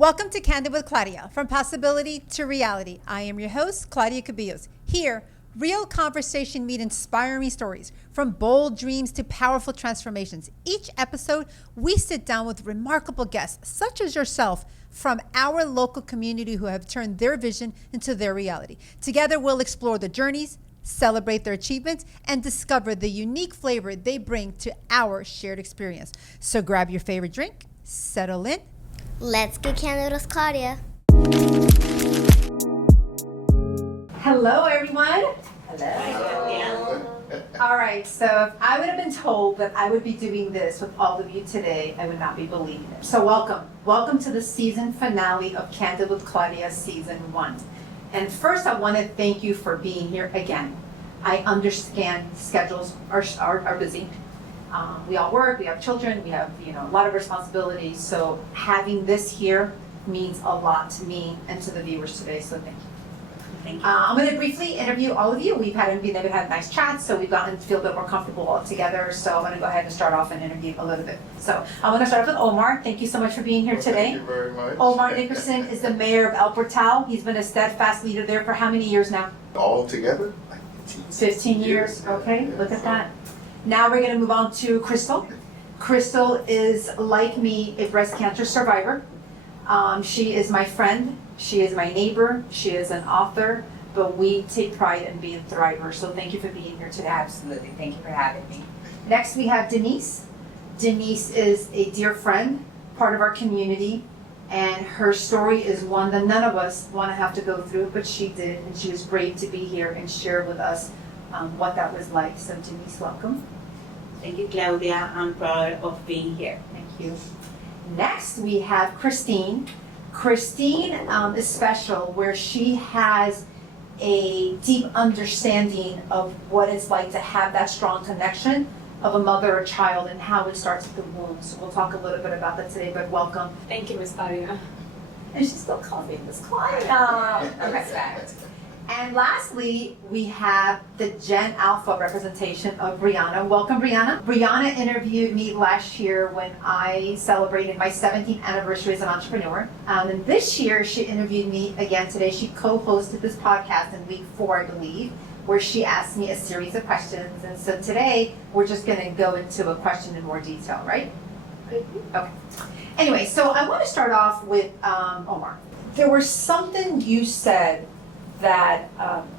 Welcome to Candid with Claudia, from possibility to reality. I am your host, Claudia Cabillos. Here, real conversation meet inspiring stories, from bold dreams to powerful transformations. Each episode, we sit down with remarkable guests, such as yourself, from our local community who have turned their vision into their reality. Together, we'll explore the journeys, celebrate their achievements, and discover the unique flavor they bring to our shared experience. So grab your favorite drink, settle in. Let's get candid with Claudia. Hello, everyone. Hello. All right, so if I would have been told that I would be doing this with all of you today, I would not be believing it. So welcome. Welcome to the season finale of Candid with Claudia Season 1. And first, I want to thank you for being here again. I understand schedules are busy. We all work, we have children, we have a lot of responsibilities. So having this here means a lot to me and to the viewers today. So thank you. Thank you. I'm going to briefly interview all of you. We've had nice chats, so we've gotten to feel a bit more comfortable all together. So I'm going to go ahead and start off and interview a little bit. So I'm going to start off with Omar. Thank you so much for being here today. Thank you very much. Omar Nickerson is the mayor of El Portal. He's been a steadfast leader there for how many years now? All together? Like 15 years. Okay, look at that. Now we're going to move on to Crystal. Crystal is, like me, a breast cancer survivor. She is my friend. She is my neighbor. She is an author. But we take pride in being thrivers. So thank you for being here today. Absolutely. Thank you for having me. Next, we have Denise. Denise is a dear friend, part of our community. And her story is one that none of us want to have to go through, but she did. And she was brave to be here and share with us what that was like. So Denise, welcome. Thank you, Claudia. I'm proud of being here. Thank you. Next, we have Christine. Christine is special, where she has a deep understanding of what it's like to have that strong connection of a mother or child and how it starts at the womb. So we'll talk a little bit about that today, but welcome. Thank you, Miss Claudia. And she's still calling me Miss Claudia. Okay. And lastly, we have the Gen Alpha representation of Brianna. Welcome, Brianna. Brianna interviewed me last year when I celebrated my 17th anniversary as an entrepreneur. And this year, she interviewed me again today. She co-hosted this podcast in week 4, I believe, where she asked me a series of questions. And so today, we're just going to go into a question in more detail, right? Okay. Anyway, so I want to start off with Omar. There was something you said that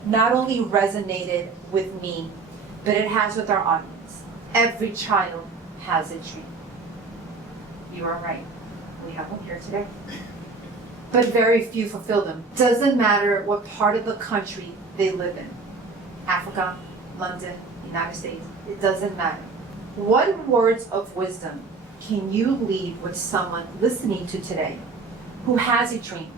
not only resonated with me, but it has with our audience. Every child has a dream. You are right. We have one here today. But very few fulfill them. Doesn't matter what part of the country they live in. Africa, London, United States. It doesn't matter. What words of wisdom can you leave with someone listening to today who has a dream?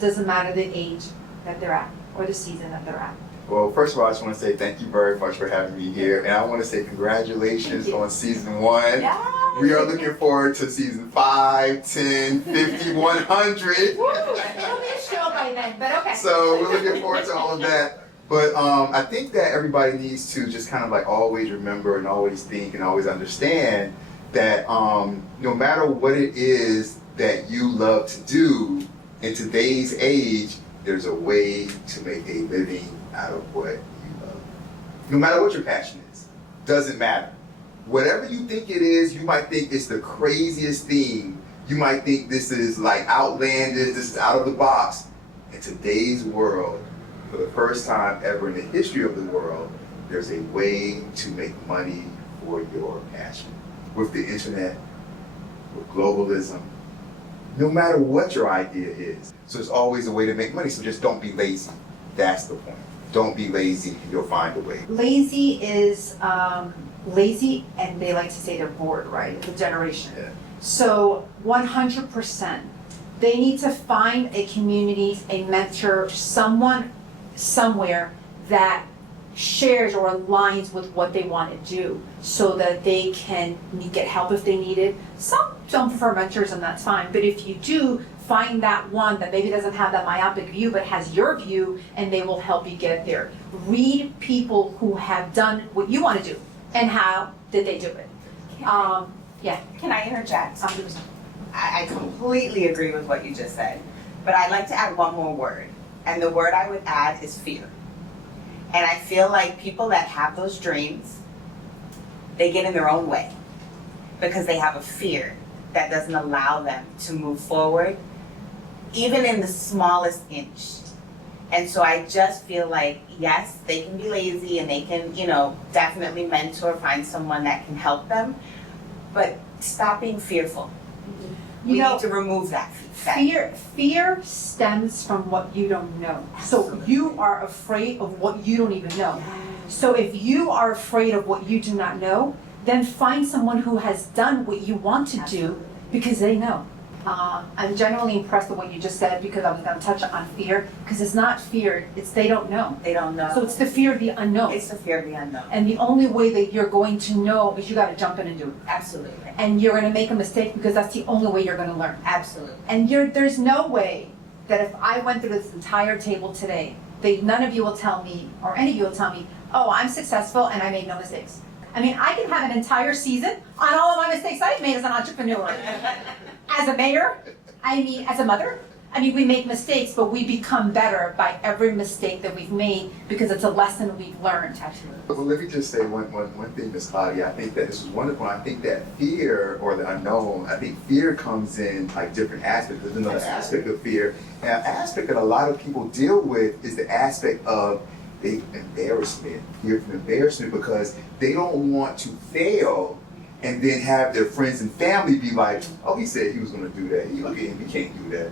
Doesn't matter the age that they're at or the season that they're at. Well, first of all, I just want to say thank you very much for having me here. And I want to say congratulations on season 1. Yeah. We are looking forward to season 5, 10, 50, 100. Woo! It'll be a show by then, but okay. So we're looking forward to all of that. But I think that everybody needs to just kind of like always remember and always think and always understand that no matter what it is that you love to do in today's age, there's a way to make a living out of what you love. No matter what your passion is, doesn't matter. Whatever you think it is, you might think it's the craziest thing. You might think this is like outlandish, this is out of the box. In today's world, for the first time ever in the history of the world, there's a way to make money for your passion. With the internet, with globalism, no matter what your idea is. So there's always a way to make money, so just don't be lazy. That's the point. Don't be lazy, and you'll find a way. Lazy is lazy, and they like to say they're bored, right? It's a generation. Yeah. So 100%, they need to find a community, a mentor, someone, somewhere that shares or aligns with what they want to do so that they can get help if they need it. Some don't prefer mentors, and that's fine. But if you do, find that one that maybe doesn't have that myopic view but has your view, and they will help you get there. Read people who have done what you want to do and how did they do it. Yeah. Can I interject? I completely agree with what you just said. But I'd like to add one more word. And the word I would add is fear. And I feel like people that have those dreams, they get in their own way because they have a fear that doesn't allow them to move forward, even in the smallest inch. And so I just feel like, yes, they can be lazy and they can, definitely mentor, find someone that can help them, but stop being fearful. We need to remove that. Fear stems from what you don't know. So you are afraid of what you don't even know. So if you are afraid of what you do not know, then find someone who has done what you want to do because they know. I'm genuinely impressed with what you just said because I was going to touch on fear because it's not fear, it's they don't know. They don't know. So it's the fear of the unknown. It's the fear of the unknown. And the only way that you're going to know is you got to jump in and do it. Absolutely. And you're going to make a mistake because that's the only way you're going to learn. Absolutely. And there's no way that if I went through this entire table today, none of you will tell me, or any of you will tell me, oh, I'm successful and I made no mistakes. I mean, I can have an entire season on all of my mistakes I've made as an entrepreneur. As a mayor, as a mother, we make mistakes, but we become better by every mistake that we've made because it's a lesson we've learned. Absolutely. Well, let me just say one thing, Miss Claudia. I think that this is wonderful. I think that fear or the unknown, I think fear comes in like different aspects. There's another aspect of fear. And an aspect that a lot of people deal with is the aspect of the embarrassment, fear from embarrassment, because they don't want to fail and then have their friends and family be like, oh, he said he was going to do that. Look at him, he can't do that.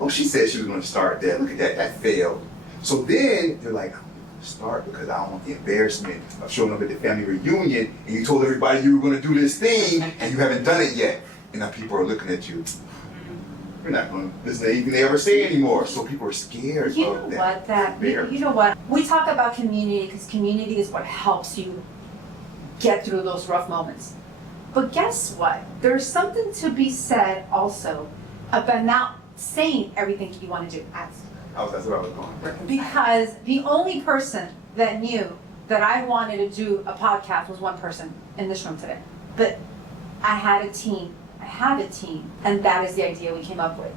Oh, she said she was going to start that. Look at that, that failed. So then they're like, I'm going to start because I don't want the embarrassment of showing up at the family reunion and you told everybody you were going to do this thing and you haven't done it yet. And now people are looking at you. You're not going to listen to anything they ever say anymore. So people are scared of that. You know what? We talk about community because community is what helps you get through those rough moments. But guess what? There's something to be said also about not saying everything you want to do. That's where I was going. Because the only person that knew that I wanted to do a podcast was one person in this room today. But I had a team. I have a team. And that is the idea we came up with.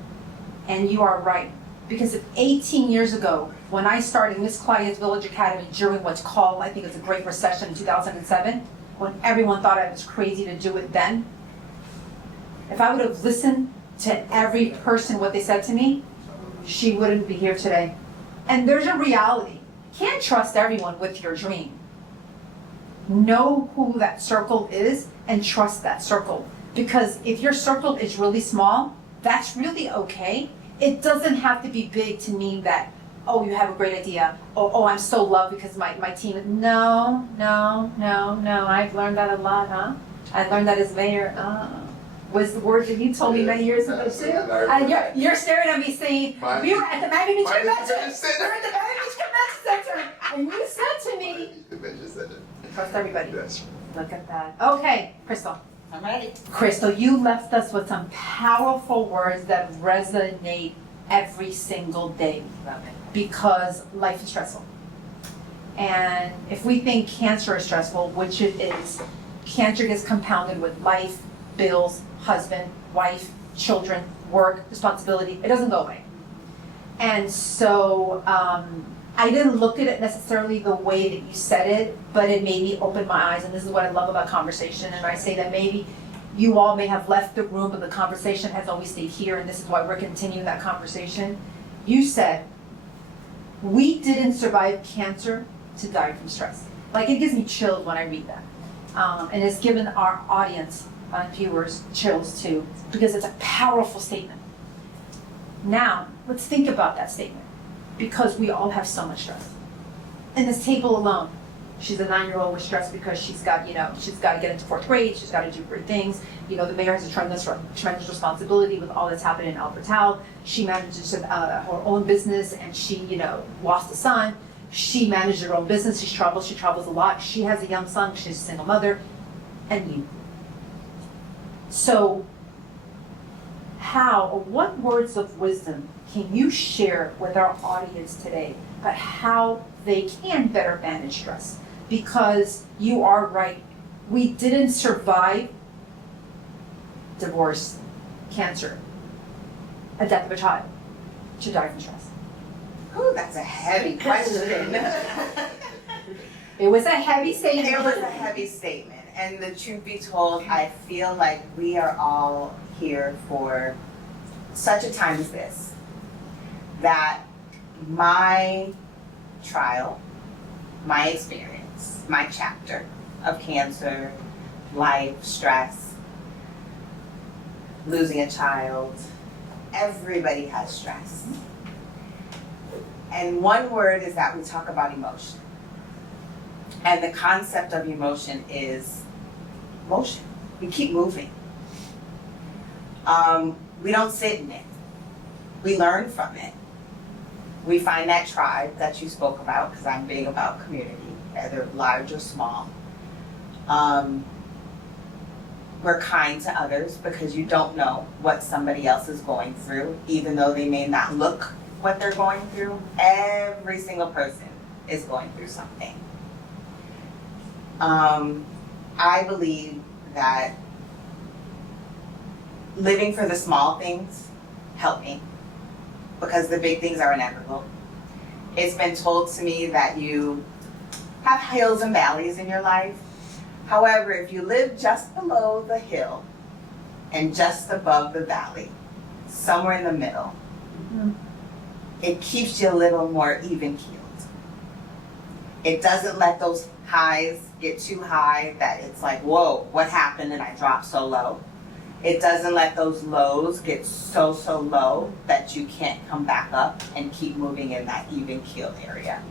And you are right. Because 18 years ago, when I started Miss Claudia's Village Academy during what's called, I think it's a Great Recession in 2007, when everyone thought I was crazy to do it then, if I would have listened to every person what they said to me, she wouldn't be here today. And there's a reality. Can't trust everyone with your dream. Know who that circle is and trust that circle. Because if your circle is really small, that's really okay. It doesn't have to be big to mean that, oh, you have a great idea. Oh, I'm so loved because my team. No. I've learned that a lot, huh? I learned that as mayor. Was the word that you told me many years ago too. You're staring at me saying, we were at the Miami Beach Convention. We were at the Miami Beach Convention Center. And you said to me, trust everybody. Look at that. Okay, Crystal. I'm ready. Crystal, you left us with some powerful words that resonate every single day. Love it. Because life is stressful. And if we think cancer is stressful, which it is, cancer gets compounded with life, bills, husband, wife, children, work, responsibility. It doesn't go away. And so I didn't look at it necessarily the way that you said it, but it made me open my eyes. And this is what I love about conversation. And I say that maybe you all may have left the room, but the conversation has always stayed here. And this is why we're continuing that conversation. You said, we didn't survive cancer to die from stress. Like, it gives me chills when I read that. And it's given our audience, viewers, chills too, because it's a powerful statement. Now, let's think about that statement, because we all have so much stress. In this table alone, she's a 9-year-old with stress because she's got to get into 4th grade, she's got to do great things. The mayor has a tremendous responsibility with all that's happening in Albertal. She manages her own business, and she, lost a son. She manages her own business, she travels a lot. She has a young son, she's a single mother, and you. So, what words of wisdom can you share with our audience today about how they can better manage stress? Because you are right, we didn't survive divorce, cancer, a death of a child, to die from stress? Ooh, that's a heavy question. It was a heavy statement. It was a heavy statement. And the truth be told, I feel like we are all here for such a time as this. That my trial, my experience, my chapter of cancer, life, stress, losing a child, everybody has stress. And one word is that we talk about emotion. And the concept of emotion is motion. We keep moving. We don't sit in it. We learn from it. We find that tribe that you spoke about, because I'm big about community, whether large or small. We're kind to others because you don't know what somebody else is going through, even though they may not look what they're going through. Every single person is going through something. I believe that living for the small things help me, because the big things are inevitable. It's been told to me that you have hills and valleys in your life. However, if you live just below the hill and just above the valley, somewhere in the middle, it keeps you a little more even-keeled. It doesn't let those highs get too high that it's like, whoa, what happened and I dropped so low. It doesn't let those lows get so low that you can't come back up and keep moving in that even-keeled area.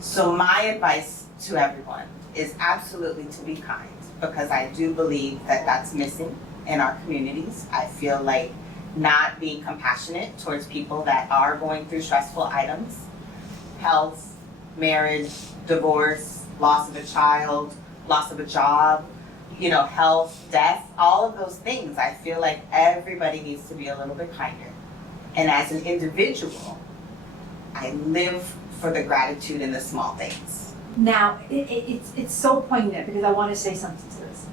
So my advice to everyone is absolutely to be kind, because I do believe that that's missing in our communities. I feel like not being compassionate towards people that are going through stressful items, health, marriage, divorce, loss of a child, loss of a job, health, death, all of those things. I feel like everybody needs to be a little bit kinder. And as an individual, I live for the gratitude in the small things. Now, it's so poignant, because I want to say something to this.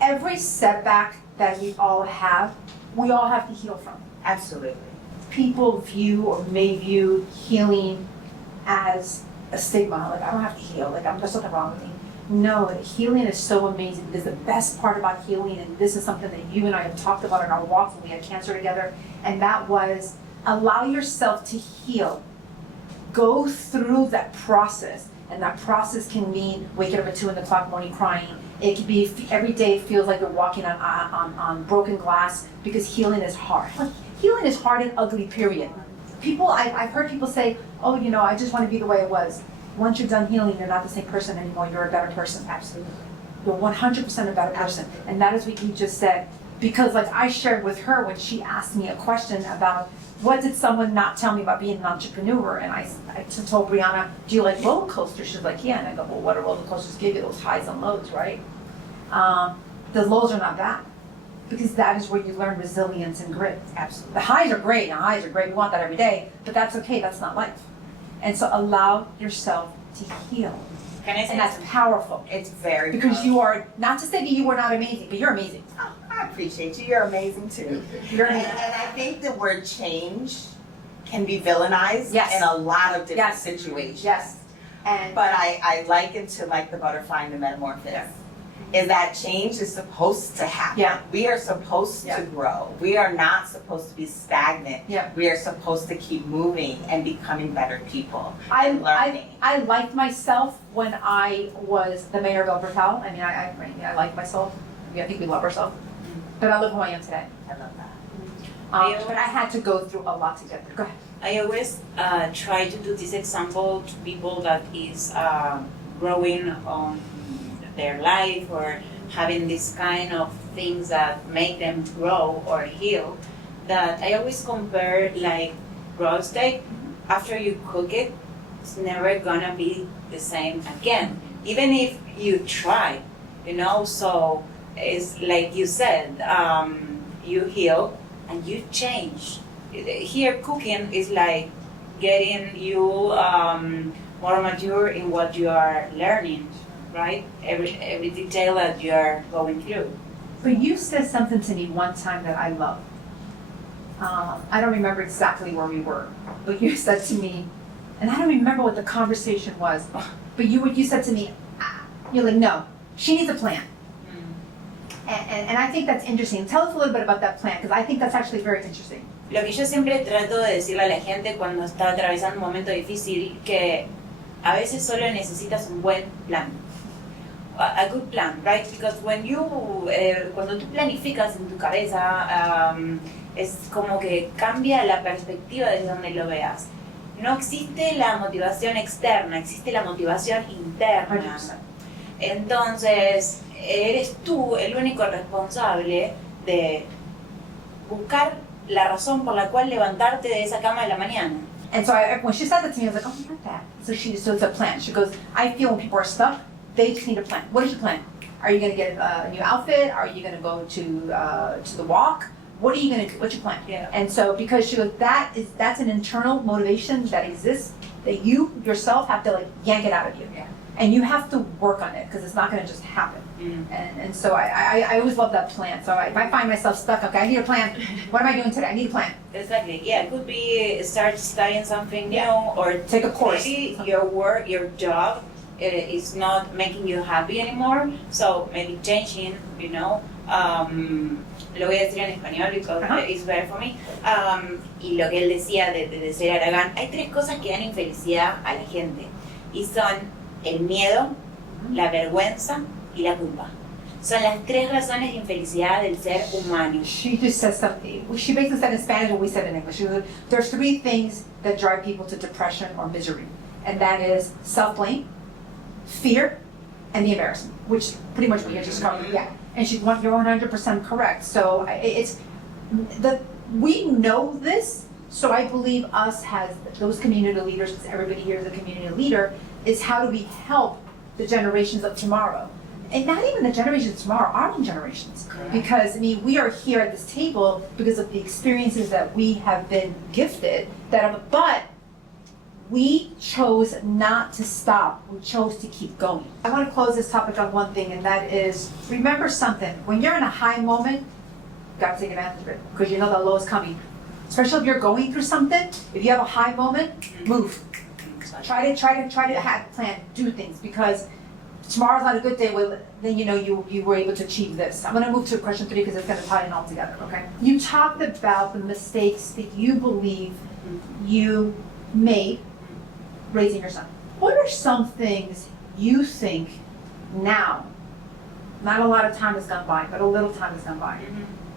Every setback that we all have to heal from. Absolutely. People view or may view healing as a stigma, like I don't have to heal, like there's something wrong with me. No, healing is so amazing, because the best part about healing, and this is something that you and I have talked about in our walk when we had cancer together, and that was allow yourself to heal. Go through that process, and that process can mean waking up at 2 o'clock morning crying. It could be every day feels like you're walking on broken glass, because healing is hard. Healing is hard and ugly, period. I've heard people say, oh, I just want to be the way it was. Once you're done healing, you're not the same person anymore. You're a better person. Absolutely. You're 100% a better person. And that is what you just said. Because like I shared with her when she asked me a question about what did someone not tell me about being an entrepreneur? And I told Brianna, do you like roller coasters? She's like, yeah. And I go, well, what do roller coasters give you? Those highs and lows, right? The lows are not bad, because that is where you learn resilience and grit. Absolutely. The highs are great. The highs are great. We want that every day. But that's okay. That's not life. And so allow yourself to heal. Can I say And that's something? powerful. It's very Because powerful. you are, not to say that you are not amazing, but you're amazing. Oh, I appreciate you. You're amazing too. You're And amazing. I think the word change can be villainized Yes. in a lot of different Yes. situations. Yes. And But I liken to like the butterfly and the metamorphosis. Yes. Is that change is supposed to happen. Yeah. We are supposed Yeah. to grow. We are not supposed to be stagnant. Yeah. We are supposed to keep moving and becoming better people. I learning. liked myself when I was the mayor of El Portal. I like myself. I think we love ourselves. But I love who I am today. I love that. But I had to go through a lot to get there. Go ahead. I always try to do this example to people that is growing on their life or having this kind of things that make them grow or heal. That I always compare like raw steak. After you cook it, it's never gonna be the same again. Even if you try, So it's like you said, you heal and you change. Here, cooking is like getting you more mature in what you are learning, right? Every detail that you are going through. But you said something to me one time that I love. I don't remember exactly where we were, but you said to me, and I don't remember what the conversation was, but you said to me, you're like, no, she needs a plan. And I think that's interesting. Tell us a little bit about that plan, because I think that's actually very interesting. Lo que yo siempre trato de decirle a la gente cuando está atravesando un momento difícil, que a veces solo necesitas un buen plan. A good plan, right? Because when you, cuando tú planificas en tu cabeza, es como que cambia la perspectiva desde donde lo veas. No existe la motivación externa, existe la motivación interna. Entonces, eres tú el único responsable de buscar la razón por la cual levantarte de esa cama de la mañana. And so when she said that to me, I was like, oh, I like that. So it's a plan. She goes, I feel when people are stuck, they just need a plan. What is your plan? Are you going to get a new outfit? Are you going to go to the walk? What are you going to do? What's your plan? Yeah. And so because she goes, that's an internal motivation that exists that you yourself have to like yank it out of you. Yeah. And you have to work on it because it's not going to just happen. And so I always love that plan. So if I find myself stuck, okay, I need a plan. What am I doing today? I need a plan. Exactly. Yeah, it could be start studying something new, Yeah. or Take a course. Maybe your work, your job is not making you happy anymore. So maybe changing, you know. Lo voy a decir en español because it's better for me. Y lo que él decía de ser Aragán, hay tres cosas que dan infelicidad a la gente. Y son el miedo, la vergüenza y la culpa. Son las tres razones de infelicidad del ser humano. She just says something. She basically said in Spanish what we said in English. She was, there's three things that drive people to depression or misery, and that is self-blame, fear, and the embarrassment, which pretty much what you just covered. Yeah, and you're 100% correct. So we know this. So I believe us as those community leaders, because everybody here is a community leader, is how do we help the generations of tomorrow? And not even the generations of tomorrow, our own generations. Correct. Because, I mean, we are here at this table because of the experiences that we have been gifted, but we chose not to stop. We chose to keep going. I want to close this topic on one thing, and that is, remember something. When you're in a high moment, you got to take advantage of it, because you know the low is coming. Especially if you're going through something, if you have a high moment, move. Try to have a plan, do things, because tomorrow's not a good day, well, then you know you were able to achieve this. I'm going to move to question 3 because it's going to tie in all together, okay? You talked about the mistakes that you believe you made raising your son. What are some things you think now, not a lot of time has gone by, but a little time has gone by,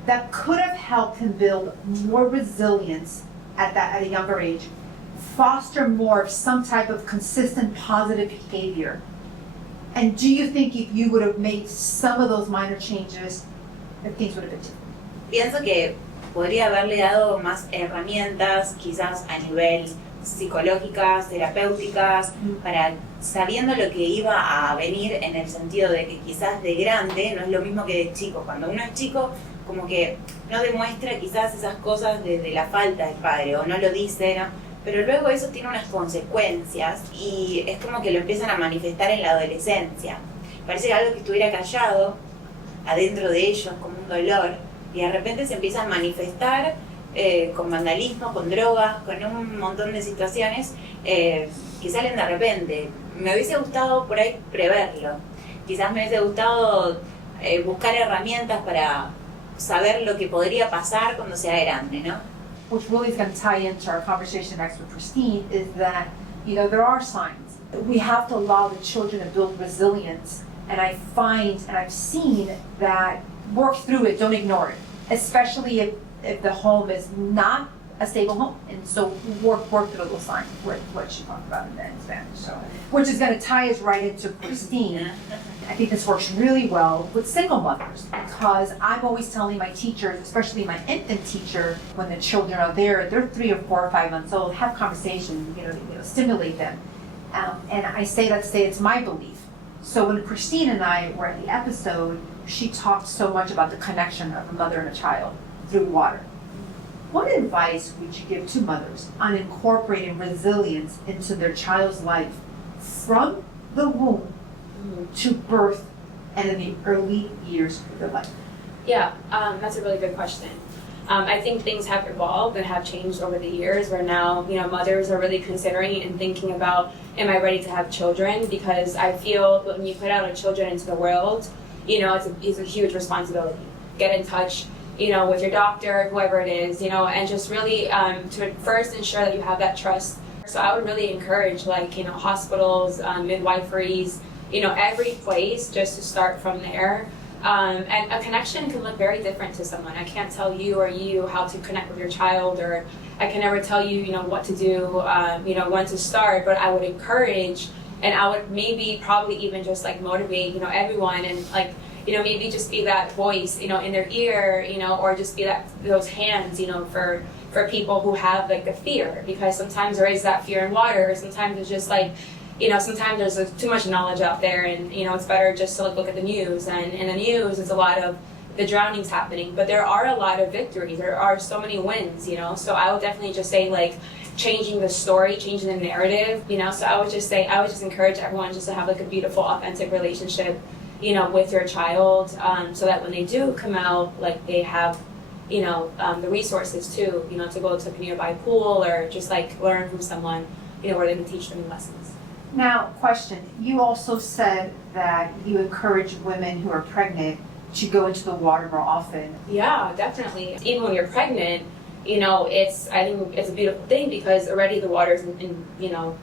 that could have helped him build more resilience at a younger age, foster more of some type of consistent positive behavior? And do you think if you would have made some of those minor changes, that things would have been different? Pienso que podría haberle dado más herramientas, quizás a nivel psicológicas, terapéuticas, para sabiendo lo que iba a venir, en el sentido de que quizás de grande no es lo mismo que de chico. Cuando uno es chico, como que no demuestra quizás esas cosas de la falta del padre, o no lo dice, ¿no? Pero luego eso tiene unas consecuencias y es como que lo empiezan a manifestar en la adolescencia. Parece algo que estuviera callado adentro de ellos, como un dolor, y de repente se empieza a manifestar con vandalismo, con drogas, con un montón de situaciones que salen de repente. Me hubiese gustado por ahí preverlo. Quizás me hubiese gustado buscar herramientas para saber lo que podría pasar cuando sea grande, ¿no? Which really is going to tie into our conversation next with Christine, is that, you know, there are signs. We have to allow the children to build resilience, and I find, and I've seen that work through it, don't ignore it, especially if the home is not a stable home. And so work through those signs, what she talked about in Spanish. So, which is going to tie us right into Christine. I think this works really well with single mothers, because I'm always telling my teachers, especially my infant teacher, when the children are there, they're 3 or 4 or 5 months old, have conversations, you know, stimulate them. And I say that to say it's my belief. So when Christine and I were at the episode, she talked so much about the connection of a mother and a child through water. What advice would you give to mothers on incorporating resilience into their child's life from the womb to birth and in the early years of their life? Yeah, that's a really good question. I think things have evolved and have changed over the years where now, mothers are really considering and thinking about, am I ready to have children? Because I feel when you put out children into the world, it's a huge responsibility. Get in touch, with your doctor, whoever it is, and just really to first ensure that you have that trust. So I would really encourage hospitals, midwiferys, every place just to start from there. And a connection can look very different to someone. I can't tell you how to connect with your child, or I can never tell you, what to do, when to start, but I would encourage, and I would probably even just motivate, everyone, and maybe just be that voice, in their ear, or just be those hands, for people who have the fear, because sometimes there is that fear in water, sometimes it's just sometimes there's too much knowledge out there, and it's better just to look at the news, and in the news is a lot of the drownings happening, but there are a lot of victories, there are so many wins, so I would definitely just say changing the story, changing the narrative, so I would just encourage everyone just to have a beautiful, authentic relationship, with your child, so that when they do come out, they have the resources too, to go to a nearby pool, or just learn from someone, where they can teach them lessons. Now, question. You also said that you encourage women who are pregnant to go into the water more often. Yeah, definitely. Even when you're pregnant, I think it's a beautiful thing, because already the water's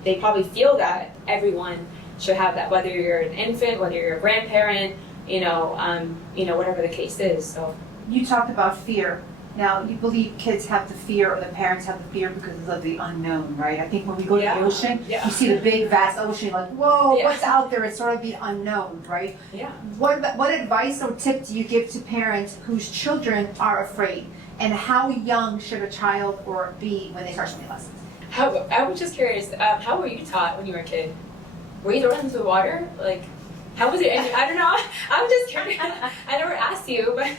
they probably feel that everyone should have that, whether you're an infant, whether you're a grandparent, whatever the case is. So You talked about fear. Now, you believe kids have the fear, or the parents have the fear because of the unknown, right? I think when we go to the ocean, you see the big, vast ocean, whoa, what's out there? It's sort of the unknown, right? Yeah. What advice or tip do you give to parents whose children are afraid? And how young should a child be when they start swimming lessons? I was just curious, how were you taught when you were a kid? Were you thrown into the water? How was it? I don't know. I'm just curious. I never asked you, but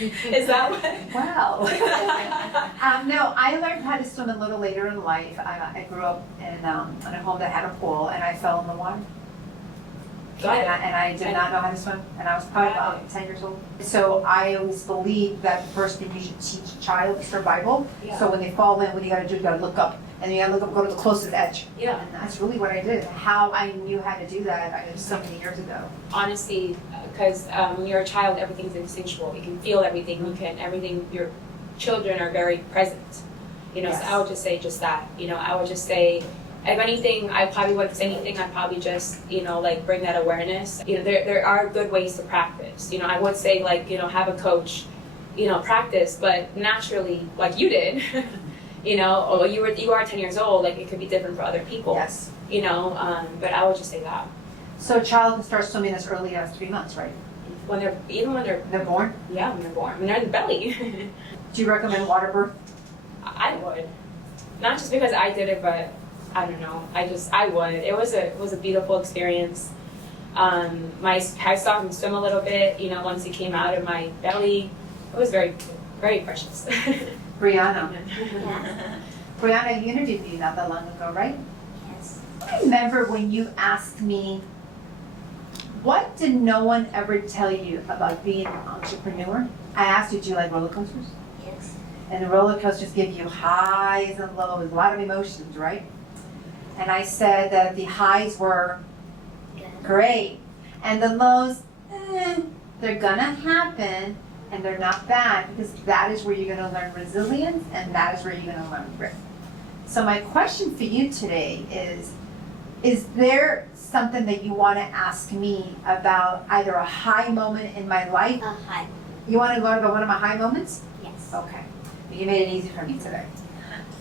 is that what? Wow. No, I learned how to swim a little later in life. I grew up in a home that had a pool, and I fell in the water. And I did not know how to swim, and I was probably about 10 years old. So I always believe that the first thing you should teach a child is survival. Yeah. So when they fall in, what you gotta do, you gotta look up. And you gotta look up, go to the closest edge. Yeah. And that's really what I did. How I knew how to do that, I did so many years ago. Honestly, because when you're a child, everything's instinctual. You can feel everything. Your children are very present. Yes. So I would just say just that. I would just say, if anything, I probably wouldn't say anything. I'd probably just, bring that awareness. There are good ways to practice. I would say, have a coach, practice, but naturally, like you did, or you are 10 years old, it could be different for other people. Yes. But I would just say that. So a child can start swimming as early as 3 months, right? When They're born? Yeah, when they're born. When they're in the belly. Do you recommend water birth? I would. Not just because I did it, but I don't know. I would. It was a beautiful experience. I saw him swim a little bit, once he came out of my belly. It was very, very precious. Brianna. Yeah. Brianna, you interviewed me not that long ago, right? Yes. I remember when you asked me, what did no one ever tell you about being an entrepreneur? I asked you, do you like roller coasters? Yes. And the roller coasters give you highs and lows, a lot of emotions, right? And I said that the highs were great, and the lows, they're gonna happen, and they're not bad, because that is where you're gonna learn resilience, and that is where you're gonna learn grit. So my question for you today is there something that you wanna ask me about either a high moment in my life? Hi. You wanna learn about one of my high moments? Yes. Okay, you made it easy for me today.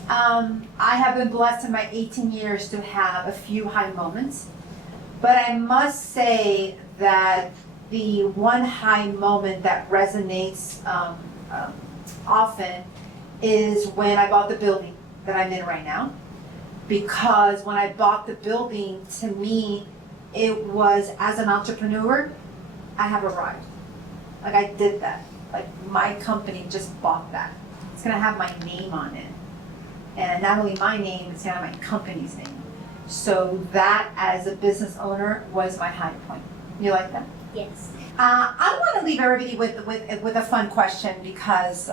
I have been blessed in my 18 years to have a few high moments, but I must say that the one high moment that resonates often is when I bought the building that I'm in right now. Because when I bought the building, to me, it was, as an entrepreneur, I have arrived. I did that. My company just bought that. It's gonna have my name on it. And not only my name, it's gonna have my company's name. So that, as a business owner, was my high point. You like that? Yes. I want to leave everybody with a fun question because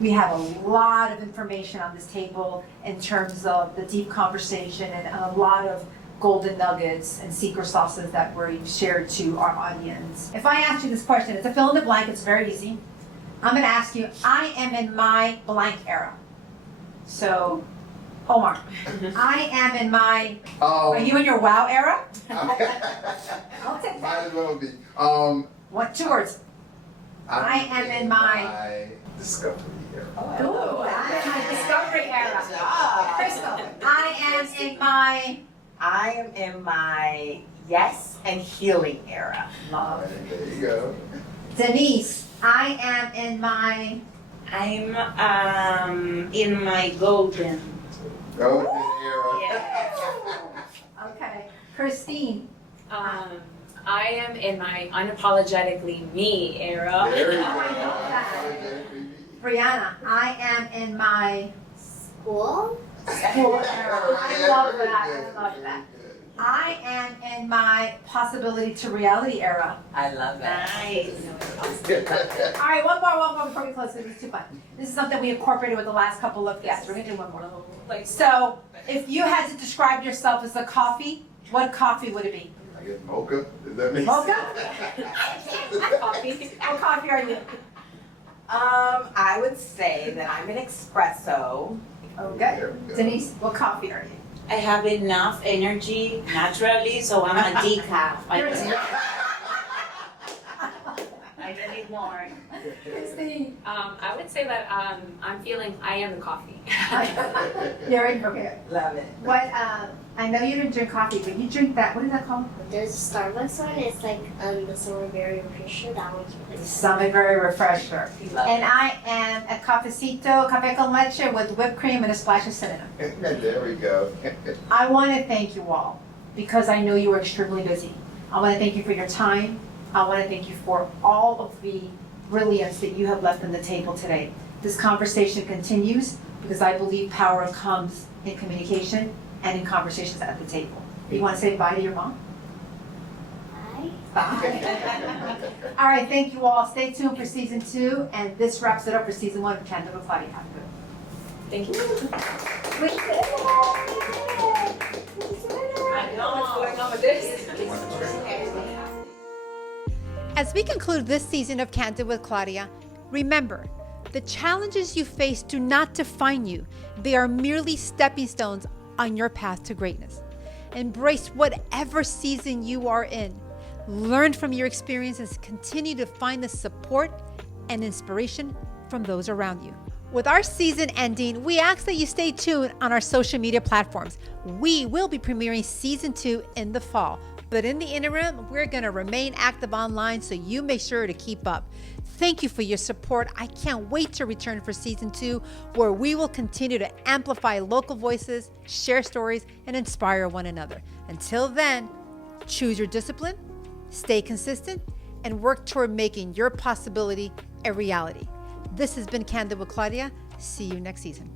we have a lot of information on this table in terms of the deep conversation and a lot of golden nuggets and secret sauces that were shared to our audience. If I ask you this question, it's a fill in the blank, it's very easy. I'm going to ask you, I am in my blank era. So, Omar, I am in my, are you in your wow era? I'll take Might that. as well be. What, 2 words? I am in my discovery era. Ooh, I'm in my discovery era. Good job. Crystal, I am in my I am in my yes and healing era. love. There you go. Denise, I am in my I'm in my golden. Golden era. okay. Christine, I am in my unapologetically me era. There you Oh, I love that. Brianna, I am in my School? school era. I love that. I love that. I am in my possibility to reality era. I love that. Nice. All right, one more before we close. This is too fun. This is something we incorporated with the last couple of guests. We're gonna do one more. Like, So, if you had to describe yourself as a coffee, what coffee would it be? I guess mocha. Does that make Mocha? sense? coffee. What coffee are you? I would say that I'm an espresso. Okay. There we go. Denise, what coffee are you? I have enough energy naturally, so I'm a decaf. I don't need more. Christine. I would say that I'm feeling I am the coffee. You're in? Okay. Love it. What, I know you didn't drink coffee, but you drink that, what is that called? There's a Starbucks one. It's like the strawberry refresher. That one's really good. Strawberry refresher. Love And I am a cafecito, café con leche with whipped cream and a splash of cinnamon. There we go. I want to thank you all because I know you are extremely busy. I want to thank you for your time. I want to thank you for all of the brilliance that you have left on the table today. This conversation continues because I believe power comes in communication and in conversations at the table. You want to say bye to your mom? Bye. Bye. All right, thank you all. Stay tuned for season 2, and this wraps it up for season 1 of Candid with Claudia. Have a good one. Thank you. We did it! I know what's going on with this. As we conclude this season of Candid with Claudia, remember, the challenges you face do not define you. They are merely stepping stones on your path to greatness. Embrace whatever season you are in. Learn from your experiences, continue to find the support and inspiration from those around you. With our season ending, we ask that you stay tuned on our social media platforms. We will be premiering season 2 in the fall. But in the interim, we're going to remain active online, so you make sure to keep up. Thank you for your support. I can't wait to return for season 2, where we will continue to amplify local voices, share stories, and inspire one another. Until then, choose your discipline, stay consistent, and work toward making your possibility a reality. This has been Candid with Claudia. See you next season.